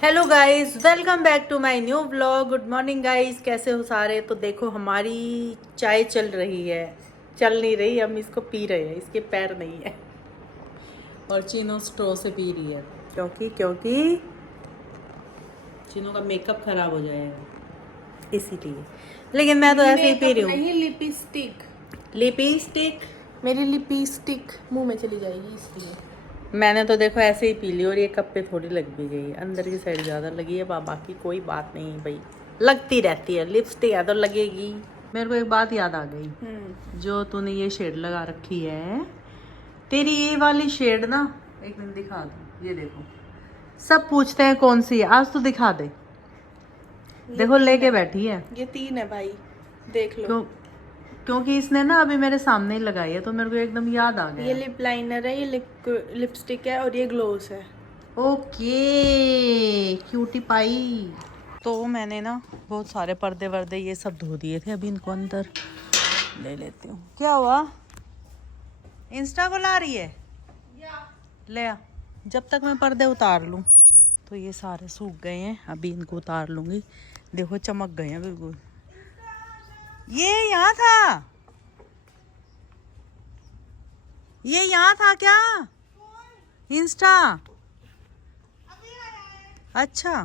Hello guys, welcome back to my new vlog. Good morning guys, कैसे हो सारे। तो देखो हमारी चाय चल रही है, चल नहीं रही, हम इसको पी रहे हैं, इसके पैर नहीं है। और चीनो स्ट्रॉ से पी रही है क्योंकि चीनो का मेकअप खराब हो जाएगा इसीलिए। लेकिन मैं तो ऐसे ही पी रही हूँ। नहीं, लिपस्टिक। लिपस्टिक मेरी लिपस्टिक मुंह में चली जाएगी इसलिए। मैंने तो देखो ऐसे ही पी ली, और ये कप पे थोड़ी लग भी गई है, अंदर की साइड ज़्यादा लगी है। बाकी कोई बात नहीं भाई, लगती रहती है लिपस्टिक है तो लगेगी। मेरे को एक बात याद आ गई, जो तूने ये शेड लगा रखी है, तेरी ये वाली शेड ना एक दिन दिखा दो। ये देखो, सब पूछते हैं कौन सी है, आज तो दिखा दे। देखो लेके बैठी है। ये 3 है भाई, देख लो। क्योंकि इसने ना अभी मेरे सामने ही लगाई है, तो मेरे को एकदम याद आ गया। ये लिप लाइनर है, ये लिपस्टिक है, और ये ग्लोस है। Okay cutie pie. तो मैंने ना बहुत सारे पर्दे वर्दे ये सब धो दिए थे, अभी इनको अंदर ले लेती हूँ। क्या हुआ, इंस्टा को ला रही है? ले आ, जब तक मैं पर्दे उतार लूँ। तो ये सारे सूख गए हैं, अभी इनको उतार लूँगी। देखो चमक गए हैं बिल्कुल। ये यहाँ था, ये यहाँ था क्या इंस्टा? अच्छा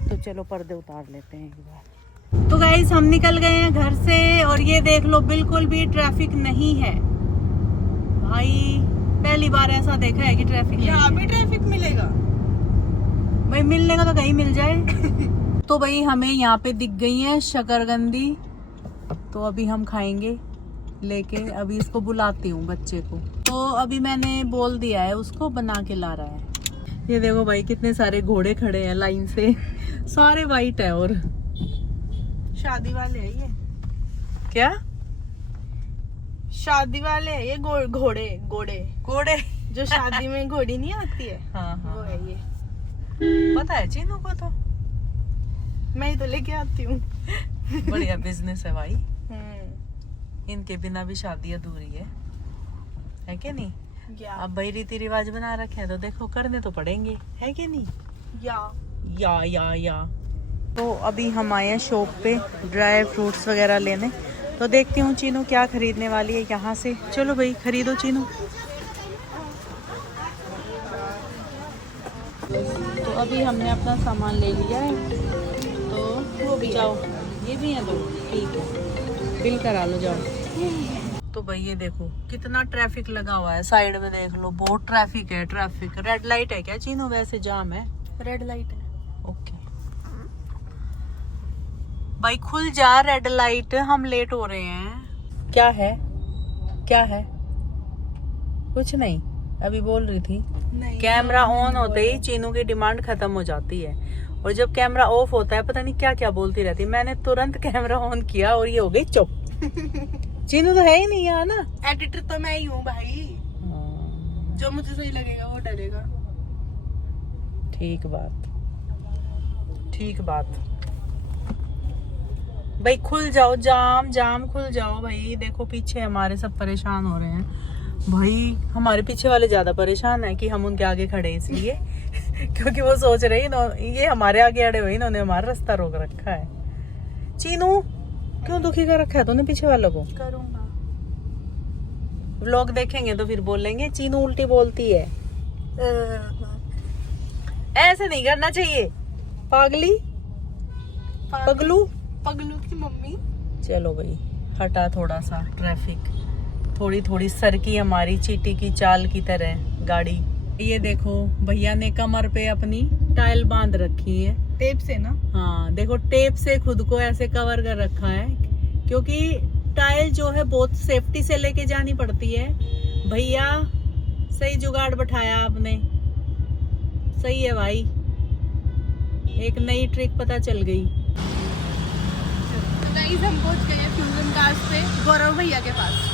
तो चलो पर्दे उतार लेते हैं एक बार। तो गाइस हम निकल गए हैं घर से, और ये देख लो बिल्कुल भी ट्रैफिक नहीं है भाई। पहली बार ऐसा देखा है कि ट्रैफिक यहाँ भी ट्रैफिक मिलेगा भाई, मिलने का तो कहीं मिल जाए। तो भाई हमें यहाँ पे दिख गई है शकरकंदी, तो अभी हम खाएंगे लेके। अभी इसको बुलाती हूँ बच्चे को, तो अभी मैंने बोल दिया है उसको, बना के ला रहा है। ये देखो भाई कितने सारे घोड़े खड़े हैं लाइन से, सारे वाइट है। और शादी वाले है ये, क्या शादी वाले है ये घोड़े घोड़े घोड़े जो शादी में घोड़ी नहीं आती है, हाँ वो है ये। पता है चीनू को, तो मैं ही तो लेके आती हूँ। बढ़िया बिजनेस है भाई। इनके बिना भी शादी अधूरी है कि नहीं? अब भाई रीति रिवाज बना रखे हैं तो देखो करने तो पड़ेंगे, है कि नहीं? या तो अभी हम आए हैं शॉप पे ड्राई फ्रूट्स वगैरह लेने, तो देखती हूँ चीनू क्या खरीदने वाली है यहाँ से। चलो भाई खरीदो चीनू। तो अभी हमने अपना सामान ले लिया है, तो वो भी जाओ, ये भी है दो, ठीक है, बिल करा लो जाओ। तो भाई ये देखो कितना ट्रैफिक लगा हुआ है, साइड में देख लो बहुत ट्रैफिक है। ट्रैफिक रेड लाइट है क्या चीनू? वैसे जाम है, रेड लाइट है। ओके भाई खुल जा, रेड लाइट, हम लेट हो रहे हैं। क्या है क्या है? कुछ नहीं, अभी बोल रही थी। नहीं, कैमरा ऑन होते ही चीनू की डिमांड खत्म हो जाती है, और जब कैमरा ऑफ होता है पता नहीं क्या क्या बोलती रहती है। मैंने तुरंत कैमरा ऑन किया और ये हो गई चुप। चीनू तो है ही नहीं यहाँ ना, एडिटर तो मैं ही हूँ भाई, जो मुझे सही लगेगा वो डलेगा। ठीक बात भाई, खुल जाओ, जाम खुल जाओ भाई। देखो पीछे हमारे सब परेशान हो रहे हैं भाई, हमारे पीछे वाले ज्यादा परेशान है कि हम उनके आगे खड़े हैं इसलिए। क्योंकि वो सोच रहे हैं ये हमारे आगे अड़े हुए, इन्होंने हमारा रास्ता रोक रखा है। चीनू क्यों दुखी कर रखा है तूने पीछे वालों को? करूँगा, व्लॉग देखेंगे तो फिर बोलेंगे चीनू उल्टी बोलती है। ऐसे नहीं करना चाहिए पागली, पगलू की मम्मी। चलो भाई हटा थोड़ा सा ट्रैफिक, थोड़ी सरकी हमारी चींटी की चाल की तरह गाड़ी। ये देखो भैया ने कमर पे अपनी टाइल बांध रखी है टेप से ना। हाँ देखो, टेप से खुद को ऐसे कवर कर रखा है, क्योंकि टाइल जो है बहुत सेफ्टी से लेके जानी पड़ती है। भैया सही जुगाड़ बैठाया आपने, सही है भाई, एक नई ट्रिक पता चल गई। तो गाइस हम पहुंच गए हैं फ्यूजन कार्स पे, गौरव भैया के पास।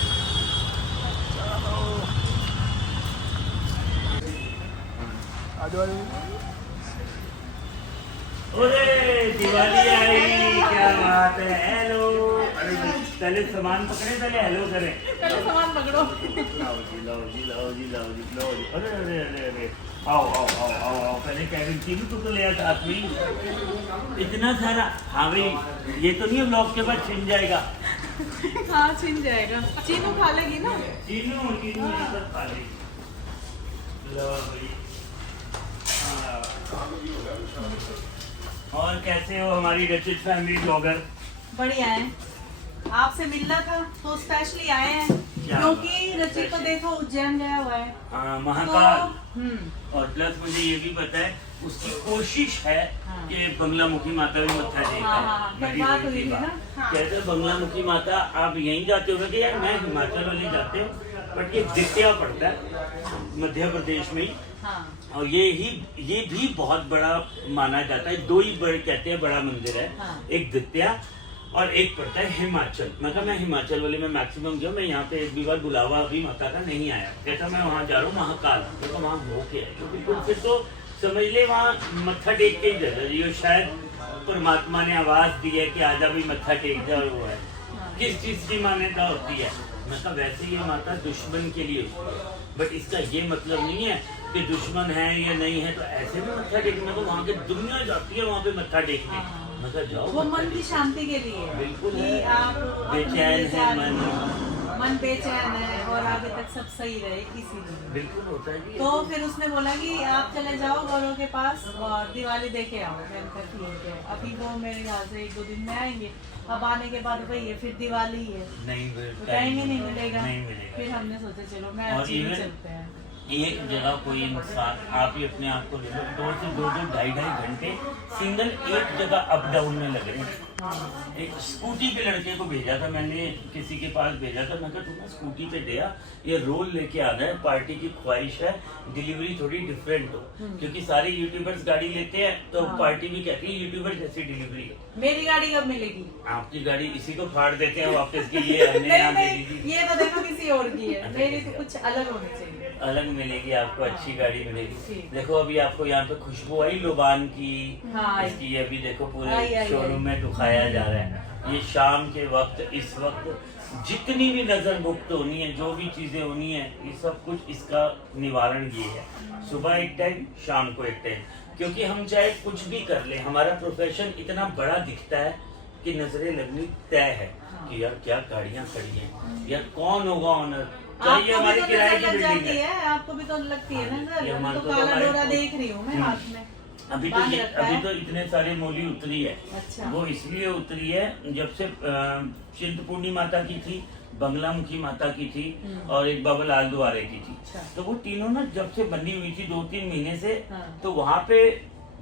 अरे दिवाली आई, क्या बात है। हेलो, पहले सामान पकड़े, पहले हेलो करें। पहले सामान पकड़ो। लाओ जी, लाओ जी, लाओ जी, लाओ जी, लाओ जी। अरे अरे अरे अरे, आओ आओ आओ आओ आओ, पहले कैबिन चीनू को तो ले आता साथ में। इतना सारा, हाँ भाई, ये तो नहीं ब्लॉग के बाद छिन जाएगा। हाँ छिन जाएगा। चीनू खा लेगी ना? चीनू चीनू ये सब खा लेगी। लो भाई। हाँ। और कैसे हो हमारी रचित फैमिली ब्लॉगर? बढ़िया है। आपसे मिलना था तो स्पेशली आए हैं क्या? क्योंकि रचित को देखो उज्जैन गया हुआ है हाँ, तो महाकाल। और प्लस मुझे ये भी पता है उसकी कोशिश है हाँ। कि बंगलामुखी माता भी मत्था टेका हाँ, है। हाँ, मेरी बात वही हुई थी थी बात। ना? हाँ। कहते हैं बंगलामुखी माता आप यहीं जाते हो कि यार मैं हिमाचल वाले जाते हूँ, बट ये द्वितीया पड़ता है मध्य प्रदेश में ही। हाँ और ये भी बहुत बड़ा माना जाता है। दो ही बड़े कहते हैं बड़ा मंदिर है। हाँ। एक द्वितीया और एक पड़ता है हिमाचल। मतलब मैं हिमाचल वाले में मैक्सिमम गया, मैं यहाँ पे एक भी बार बुलावा अभी माता का नहीं आया। कहता मैं वहाँ जा रहा हूँ महाकाल, तो वहाँ होके है क्योंकि बिल्कुल फिर तो समझ ले वहाँ मत्था टेक के ही जगह ये शायद परमात्मा ने आवाज दी है कि आजा भी मत्था टेक जा। वो है किस चीज की मान्यता होती है। मतलब वैसे ये माता दुश्मन के लिए होती है, बट इसका ये मतलब नहीं है कि दुश्मन है या नहीं है तो ऐसे में मत्था टेकना। तो वहाँ के दुनिया जाती है वहाँ पे मत्था टेकने। मतलब जाओ, वो मन की शांति के लिए है बिल्कुल कि है। आप बेचैन है मन बेचैन है और आगे तक सब सही रहे इसीलिए। बिल्कुल होता है जी। तो फिर उसने बोला कि आप चले जाओ गौरव के पास और दिवाली देके आओ। मैंने कहा ठीक है। अभी वो मेरे यहाँ से 1-2 दिन में आएंगे। अब आने के बाद वही है, फिर दिवाली है नहीं तो टाइम ही नहीं मिलेगा। नहीं मिलेगा। फिर हमने सोचा चलो मैं और अच्छी even चलते हैं। एक जगह कोई इंसान आप ही अपने आप को ले लो 2 से 2 ढाई घंटे सिंगल एक जगह अप डाउन में लग रहे हैं। एक स्कूटी पे लड़के को भेजा था मैंने, किसी के पास भेजा था। मैं कहा तुम्हें स्कूटी पे दिया, ये रोल लेके आना है, पार्टी की ख्वाहिश है, डिलीवरी थोड़ी डिफरेंट हो। क्योंकि सारे यूट्यूबर्स गाड़ी लेते हैं तो पार्टी भी कहती है यूट्यूबर जैसी डिलीवरी हो। मेरी गाड़ी कब मिलेगी? आपकी गाड़ी इसी को फाड़ देते हैं वापस की, ये हमने यहाँ दे दी नहीं, थी। ये तो देखो किसी और की है। मेरी तो कुछ अलग होनी चाहिए। अलग मिलेगी आपको, अच्छी गाड़ी मिलेगी। ठीक। देखो अभी आपको यहाँ पे खुशबू आई लोबान की। हाँ, इसकी अभी देखो आई, पूरे आई, शोरूम में दिखाया जा रहा है। ये शाम के वक्त, इस वक्त जितनी भी नजर मुक्त होनी है, जो भी चीजें होनी है, ये सब कुछ इसका निवारण ये है। सुबह एक टाइम, शाम को एक टाइम। क्योंकि हम चाहे कुछ भी कर ले, हमारा प्रोफेशन इतना बड़ा दिखता है कि नजरें लगनी तय है कि यार क्या गाड़ियां खड़ी हैं, यार कौन होगा ऑनर, चाहिए आपको भी हमारी तो किराए नजर की लग बिल्डिंग जाती है। है। आपको भी तो लगती है ये नजर। हमारे तो को तो काला हमारे डोरा को- देख रही हूँ मैं हाथ में। अभी तो बांध रखा अभी है। तो इतने सारे मोली उतरी है। अच्छा। वो इसलिए उतरी है जब से चिंतपूर्णी माता की थी, बंगलामुखी माता की थी और एक बाबा लाल द्वारे की थी। अच्छा। तो वो तीनों ना जब से बनी हुई थी 2-3 महीने से, हाँ। तो वहाँ पे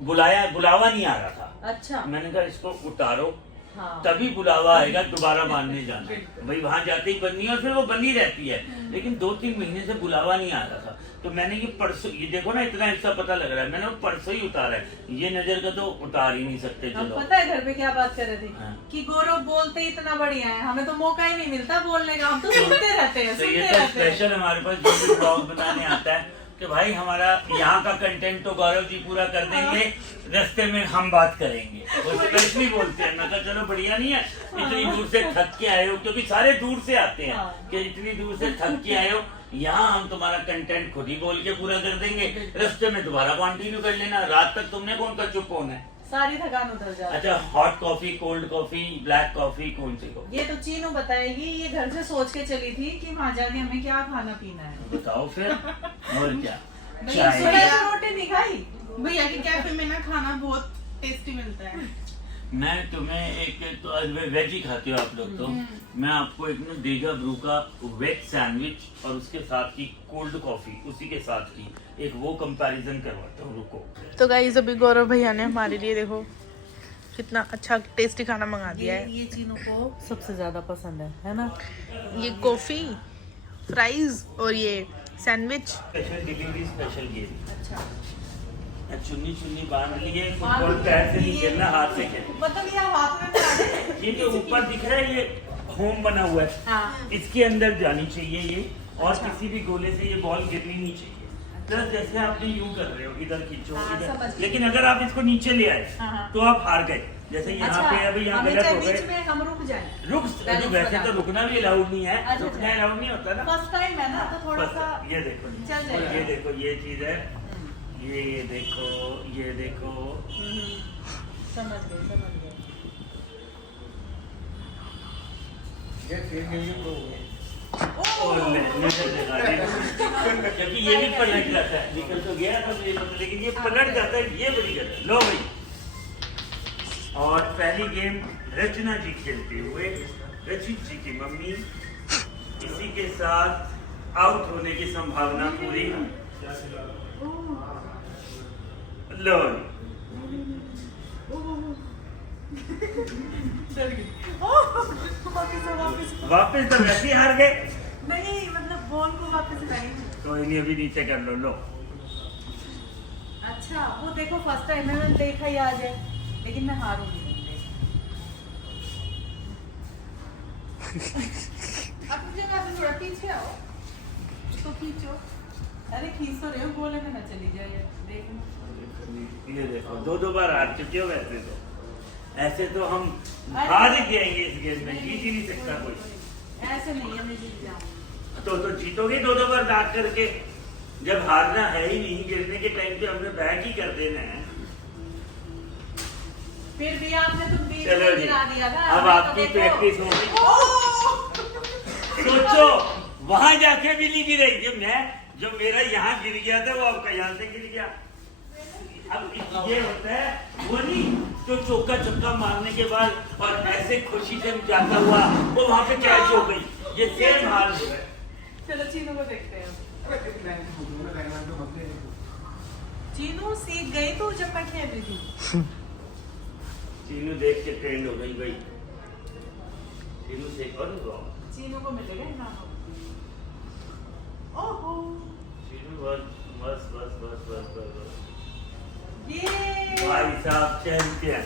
बुलावा नहीं आ रहा था। अच्छा। मैंने कहा इसको उतारो, हाँ। तभी बुलावा आएगा दोबारा मानने जाना। भाई वहां जाते ही बननी है और फिर वो बनी रहती है। लेकिन 2-3 महीने से बुलावा नहीं आ रहा था, तो मैंने ये परसों, ये देखो ना इतना हिस्सा पता लग रहा है, मैंने वो परसों ही उतारा है। ये नजर का तो उतार ही नहीं सकते। हम चलो पता है घर पे क्या बात कर रहे थे हाँ। कि गौरव बोलते ही इतना बढ़िया है, हमें तो मौका ही नहीं मिलता बोलने का। हम तो सुनते रहते हैं, तो ये सुनते तो रहते हैं। स्पेशल हमारे पास जो भी ब्लॉग बनाने आता है कि भाई हमारा यहाँ का कंटेंट तो गौरव जी पूरा कर देंगे, रास्ते में हम बात करेंगे। वो स्पेशली बोलते हैं। मैं कहा चलो बढ़िया नहीं है, इतनी दूर से थक के आए हो, क्योंकि सारे दूर से आते हैं कि इतनी दूर से थक के आए हो, यहाँ हम तुम्हारा कंटेंट खुद ही बोल के पूरा कर देंगे, रास्ते में दोबारा कंटिन्यू कर लेना। रात तक तुमने कौन सा चुप होना है। सारी थकान उतर जाती है। अच्छा, hot coffee, cold coffee, black coffee, कौन सी कॉफी? ये तो चीनू बताएगी। ये घर से सोच के चली थी कि वहाँ जाके हमें क्या खाना पीना है। बताओ फिर। और क्या? भैया चाय। सुबह तो रोटी नहीं खाई। भैया के कैफे में ना खाना बहुत टेस्टी मिलता है। मैं तुम्हें एक तो वेज ही खाते हो आप लोग तो, मैं आपको एक ना देगा ब्रू का वेज सैंडविच और उसके साथ की कोल्ड कॉफी, उसी के साथ की एक वो कंपैरिजन करवाता हूँ। रुको। तो गाइस अभी गौरव भैया ने हमारे लिए देखो कितना अच्छा टेस्टी खाना मंगा दिया है। ये चीनू को सबसे ज्यादा पसंद है ना। ये कॉफी, फ्राइज और ये sandwich. Special delivery, special game. अच्छा। चुन्नी चुन्नी बांध लिए, फुटबॉल पैर से नहीं खेलना, हाथ से खेलना। मतलब ये हाथ में पड़ा है। ये जो ऊपर दिख रहा है ये होम बना हुआ है, हाँ। इसके अंदर जानी चाहिए ये, और किसी भी गोले से ये बॉल गिरनी नहीं चाहिए। प्लस जैसे आप यूं कर रहे हो, इधर खींचो हाँ, समझ इधर, गई। लेकिन अगर आप इसको नीचे ले आए हाँ, हाँ। तो आप हार गए। जैसे यहाँ पे अभी यहाँ हमें गलत चाहे हो बीच गए, में हम रुक जाएं। रुक Balance वैसे बना तो के। रुकना भी अलाउड नहीं है, अच्छा, रुकना अच्छा। अलाउड नहीं होता ना। फर्स्ट टाइम है ना, तो थोड़ा बस, सा ये देखो चल जाएगा। ये देखो ये चीज है, ये देखो ये देखो। समझ गए समझ गए। क्योंकि ये भी पलट जाता है, निकल तो गया था मुझे पता, लेकिन ये पलट जाता है, ये बड़ी गलत है। लो भाई, और पहली गेम रचना जी खेलते हुए, रचित जी की मम्मी, इसी के साथ आउट होने की संभावना पूरी। लो वापस तो वैसे ही हार गए। नहीं मतलब बॉल को वापस नहीं। कोई नहीं, अभी नीचे कर लो। लो अच्छा वो देखो फर्स्ट टाइम है, मैंने देखा ही आ जाए, लेकिन मैं हारूंगी नहीं। अब मुझे वहाँ से थोड़ा पीछे आओ, तो खींचो। अरे खींच तो रहे हो, गोले में ना चली जाए। देखो ये देखो, दो बार हार चुके हो। वैसे तो ऐसे तो हम अरे। हार ही जाएंगे इस गेम में, जीत ही नहीं सकता कोई। ऐसे नहीं है, मैं जीत जाऊंगी। तो जीतोगे दो बार बैक करके। जब हारना है ही नहीं, गिरने के टाइम पे हमने बैक ही कर देना है। फिर भी आपने तुम बीच चलो में जी, गिरा दिया था। अब तो आपकी देखो। प्रैक्टिस हो गई। सोचो वहां जाके भी नहीं गिरे, जो मेरा यहाँ गिर गया था वो आपका यहाँ से गिर गया। अब ये होता है वो नहीं, जो चौका छक्का मारने के बाद और ऐसे खुशी से जाता हुआ वो वहां पे कैच हो गई। ये सेम हाल है। चलो चीनू को देखते हैं। चीनू सीख गई तो जब मैं खेल रही थी। चीनू देख के ट्रेंड हो गई भाई। चीनू से और चीनू को मिलेगा इनाम। ओहो चीनू बस बस बस बस बस बस बस। ये भाई साहब चैंपियन।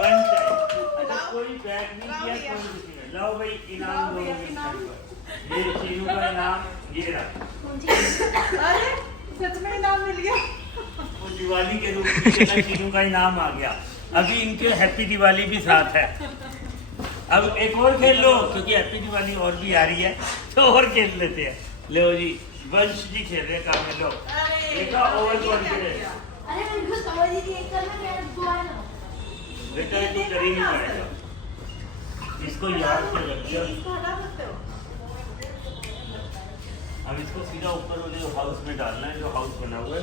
One time. अच्छा कोई बैग नहीं किया, कोई कुछ नहीं। लाओ भाई इनाम दो। ये चीनू का इनाम ये रहा। अरे सच में इनाम मिल गया। वो दिवाली के रूप में चीनू का इनाम आ गया। अभी इनके हैप्पी दिवाली भी साथ है। अब एक और खेल लो, क्योंकि हैप्पी दिवाली और भी आ रही है, तो और खेल लेते हैं। लो जी, वंश जी खेल रहे काम में। लो देखा ओवर कॉन्फिडेंस। अरे मैं कुछ समझ ही नहीं करना, मैं दोबारा ना बेटा ये तो कर ही नहीं पाएगा। इसको याद कर रखिए। इसको हटा सकते हो। अब इसको सीधा ऊपर वाले हाउस में डालना है, जो हाउस बना हुआ है।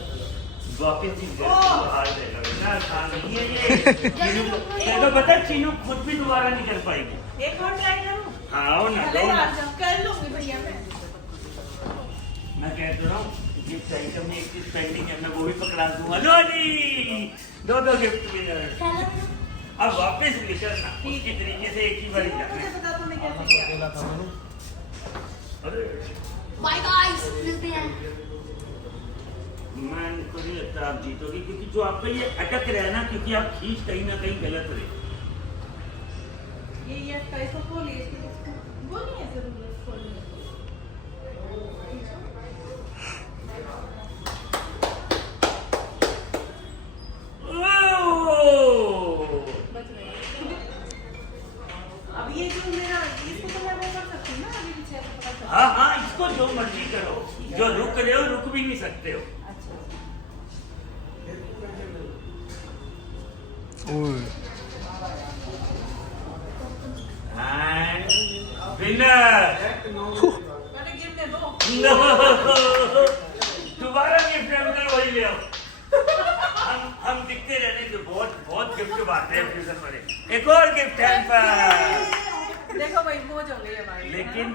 वापिस ही हार देगा। बेटा आसान नहीं है ये। चीनू तो पता है, चीनू खुद भी दोबारा नहीं कर पाएगी। एक और ट्राई करूं? हाँ आओ ना, चले दो ना। यार, जब कर लूंगी भैया मैं कह तो रहा हूँ गिफ्ट आइटम में एक चीज पेंडिंग है, मैं वो भी पकड़ा दूंगा। लो जी, दो गिफ्ट विनर। अब वापस निकलना उसकी तरीके से, एक ही बार मैं। जाना मुझे है। पता तूने कैसे किया। अरे बाय गाइस, मिलते हैं। मैं को नहीं लगता आप जीतोगे, क्योंकि जो आपका ये अटक रहा है ना, क्योंकि आप खींच कहीं ना कहीं गलत रहे। ये पैसों को लिए वो नहीं है जरूरत खोलने की। बच गए। अब ये जो मेरा इसको तो मैं वो कर सकती हूँ ना, अभी पीछे ऐसे पकड़ सकती हूँ। हाँ हाँ, इसको जो मर्जी करो, जो रुक रहे हो रुक भी नहीं सकते हो। अच्छा एंड विनर। पहले गिफ्ट दे दो। दोबारा गिफ्ट विनर वही ले आओ। हम दिखते रहने तो बहुत गिफ्ट बांटते हैं फ्यूजन वाले। एक और गिफ्ट हैम्पर। देखो भाई मौज हो गई हमारी। लेकिन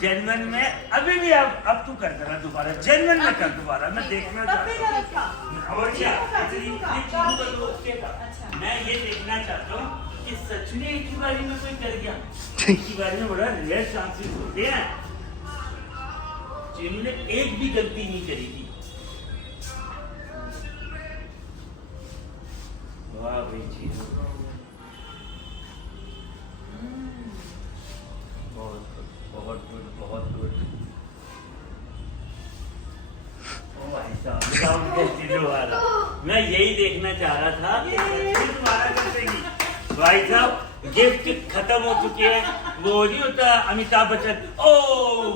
जेन्युइन में अभी भी अब तू कर देना दोबारा, जेन्युइन में कर दोबारा। मैं देखना तब भी चाहता गलत था। हूँ। और क्या चीनू का। अच्छा। मैं ये देखना चाहता हूँ कि सच में एक ही बारी में कोई कर गया। एक ही बारी में बड़ा रेयर चांसेस होते हैं। चीनू ने एक भी गलती नहीं करी थी। वाह भाई चीनू, बहुत गुड, बहुत गुड। ओ भाई साहब, चीनू वाला मैं मैं यही देखना चाह रहा था कि फिर दोबारा कर देगी। भाई साहब गिफ्ट खत्म हो चुके हैं। वो नहीं होता अमिताभ बच्चन, ओ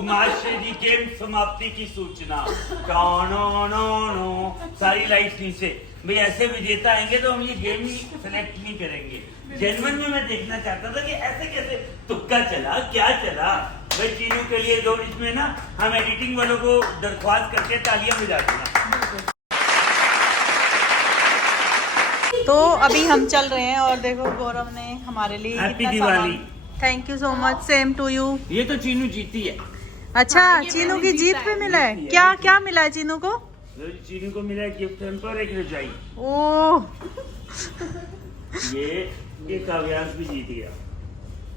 मास्टर जी गेम समाप्ति की सूचना, सारी लाइट्स नीचे। भाई ऐसे विजेता आएंगे तो हम ये गेम ही सेलेक्ट नहीं करेंगे। जेन्युइन में मैं देखना चाहता था कि ऐसे कैसे तुक्का चला, क्या चला। भाई चीनू के लिए दो, इसमें ना हम एडिटिंग वालों को दरख्वास्त करके तालियां बजा देना। तो अभी हम चल रहे हैं और देखो गौरव ने हमारे लिए हैप्पी कितना दिवाली। सामान। Thank you so much, same to you. ये तो चीनू जीती है। अच्छा, चीनू की जीत पे मिला है। क्या क्या मिला है चीनू को? चीनू को मिला है गिफ्ट हैम्पर, एक रजाई। ओह ये काव्यांश भी जीत गया।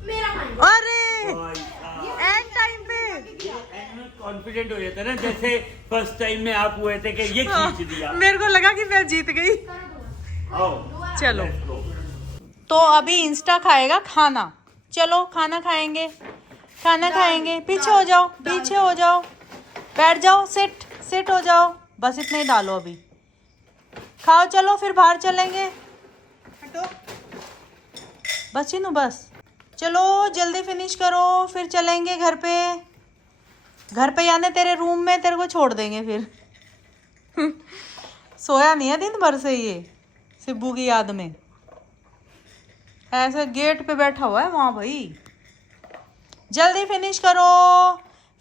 मेरा मांगो। अरे एंड टाइम पे कॉन्फिडेंट हो जाता है ना, जैसे फर्स्ट टाइम में आप हुए थे कि ये खींच दिया। मेरे को लगा कि मैं जीत गई। आओ चलो, let's go। तो अभी इंस्टा खाएगा खाना। चलो खाना खाएंगे, खाना खाएंगे। पीछे हो जाओ, पीछे हो जाओ, बैठ जाओ, सिट सिट हो जाओ। बस इतना ही डालो अभी। खाओ, चलो फिर बाहर चलेंगे। हटो बस चीनू, बस चलो जल्दी फिनिश करो, फिर चलेंगे घर पे। घर पे यानी तेरे रूम में, तेरे को छोड़ देंगे फिर। सोया नहीं है दिन भर से ये सिब्बू की याद में, ऐसे गेट पे बैठा हुआ है वहाँ। भाई जल्दी फिनिश करो,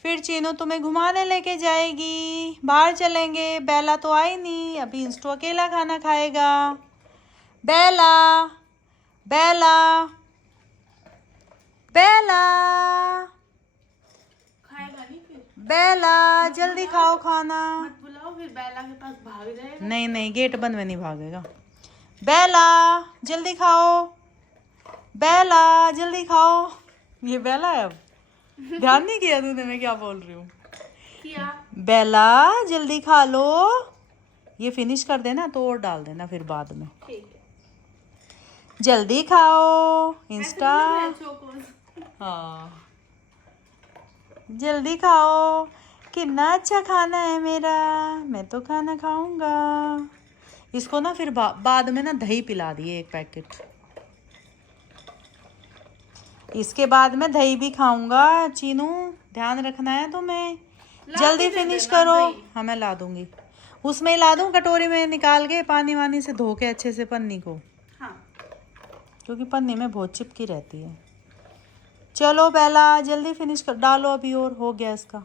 फिर चीनू तुम्हें घुमाने लेके जाएगी। बाहर चलेंगे। बेला तो आई नहीं, अभी इंस्टो अकेला खाना खाएगा। बेला बेला बेला खाएगा नहीं फिर? बेला जल्दी खाओ खाना। मत बुलाओ, फिर बेला के पास भाग जाएगा। नहीं नहीं, गेट बंद में नहीं भागेगा। बेला जल्दी खाओ, बेला जल्दी खाओ। ये बेला है। अब ध्यान नहीं किया तूने मैं क्या बोल रही हूँ? किया। बेला जल्दी खा लो। ये फिनिश कर देना तो और डाल देना फिर बाद में। ठीक है। जल्दी खाओ इंस्टा। चोकोस। हाँ जल्दी खाओ। कितना अच्छा खाना है मेरा, मैं तो खाना खाऊंगा। इसको ना फिर बाद में ना दही पिला दिए एक पैकेट। इसके बाद में दही भी खाऊंगा। चीनू ध्यान रखना है तुम्हें। जल्दी फिनिश करो। हाँ मैं ला दूंगी, उसमें ही ला दूं कटोरी में निकाल के, पानी वानी से धो के अच्छे से पन्नी को। हाँ। क्योंकि पन्नी में बहुत चिपकी रहती है। चलो बेला जल्दी फिनिश कर डालो अभी, और हो गया इसका।